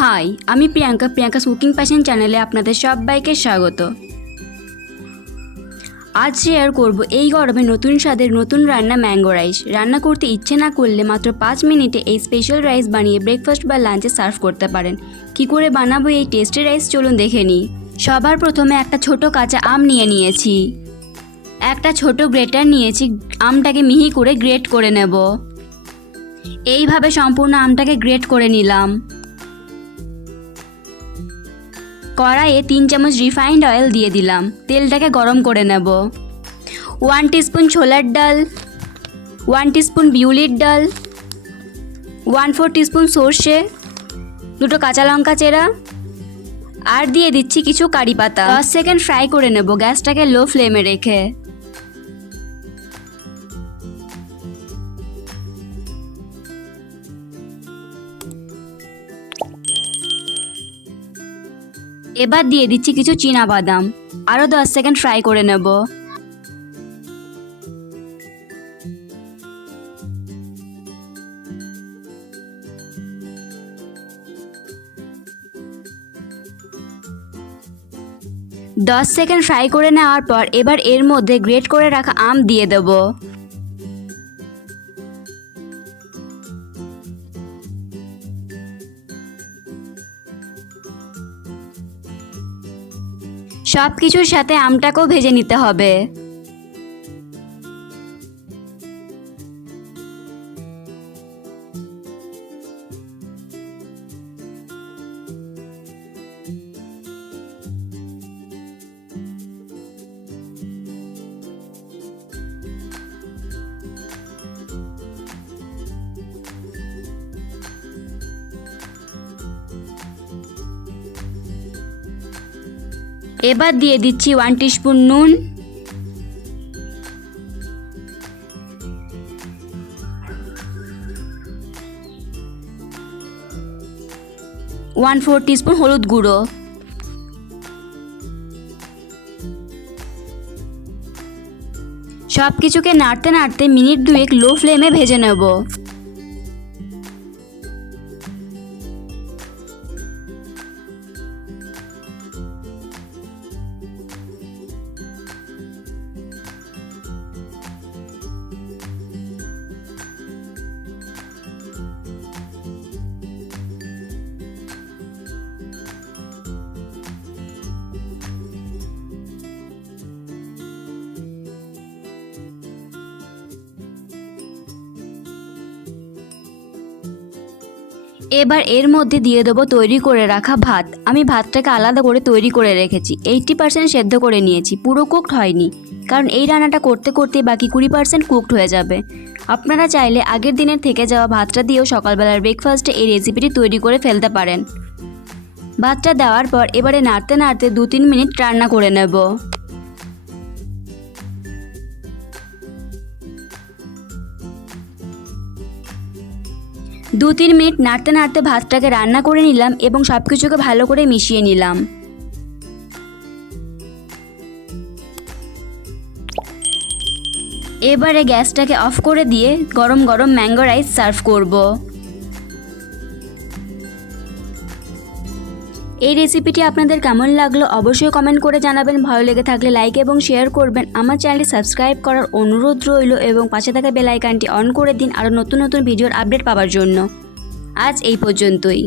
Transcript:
High, আমি Priyanka cooking passion চ্যানেলে আপনাদের সবাইকে স্বাগত। আজ শেয়ার করব এই গরমে নতুন স্বাদের নতুন রান্না ম্যাঙ্গো রাইস। রান্না করতে ইচ্ছে না করলে মাত্র 5 মিনিটে এই স্পেশাল রাইস বানিয়ে ব্রেকফাস্ট বা লাঞ্চে সার্ভ করতে পারেন। কি করে বানাবো এই টেস্টি রাইস চলুন দেখে নিই। সবার প্রথমে একটা ছোট কাঁচা আম নিয়েছি। একটা ছোট গ্রেটার নিয়েছি, আমটাকে মিহি করে গ্রেট করে নেব। এইভাবে সম্পূর্ণ আমটাকে গ্রেট করে নিলাম। কড়াইয়ে 3 চামচ রিফাইন্ড অয়েল দিয়ে দিলাম। তেলটাকে গরম করে নেব। 1 টিস্পুন ছোলার ডাল, 1 টিস্পুন বিউলির ডাল, 1/4 টিস্পুন সর্ষে, 2টো কাঁচা লঙ্কা চেরা, আর দিয়ে দিচ্ছি কিছু কারি পাতা। 10 সেকেন্ড ফ্রাই করে নেব গ্যাসটাকে লো ফ্লেমে রেখে। এবার দিয়ে দিচ্ছি কিছু চীনা বাদাম, আরও 10 সেকেন্ড ফ্রাই করে নেব। দশ সেকেন্ড ফ্রাই করে নেওয়ার পর এবার এর মধ্যে গ্রেট করে রাখা আম দিয়ে দেব। সব কিছুর সাথে আমটাকেও ভেজে নিতে হবে। এবার দিয়ে দিচ্ছি 1 টিস্পুন নুন, 1/4 টিস্পুন হলুদ গুঁড়ো। সব কিছুকে নাড়তে নাড়তে মিনিট 2 লো ফ্লেমে ভেজে নেব। এবার এর মধ্যে দিয়ে দেবো তৈরি করে রাখা ভাত। আমি ভাতটাকে আলাদা করে তৈরি করে রেখেছি। 80% সেদ্ধ করে নিয়েছি, পুরো কুকড হয়নি, কারণ এই রান্নাটা করতে করতে বাকি 20% কুকড হয়ে যাবে। আপনারা চাইলে আগের দিনের থেকে যাওয়া ভাতটা দিয়েও সকালবেলার ব্রেকফাস্টে এই রেসিপিটি তৈরি করে ফেলতে পারেন। ভাতটা দেওয়ার পর এবারে নাড়তে নাড়তে 2-3 মিনিট রান্না করে নেব। 2-3 মিনিট নাড়তে নাড়তে ভাতটাকে রান্না করে নিলাম এবং সব কিছুকে ভালো করে মিশিয়ে নিলাম। এবারে গ্যাসটাকে অফ করে দিয়ে গরম গরম ম্যাঙ্গো রাইস সার্ভ করব। এই রেসিপিটি আপনাদের কেমন লাগলো অবশ্যই কমেন্ট করে জানাবেন। ভালো লেগে থাকলে লাইক এবং শেয়ার করবেন। আমার চ্যানেলটি সাবস্ক্রাইব করার অনুরোধ রইল এবং পাশে থাকা বেল আইকনটি অন করে দিন আরও নতুন নতুন ভিডিওর আপডেট পাওয়ার জন্য। আজ এই পর্যন্তই।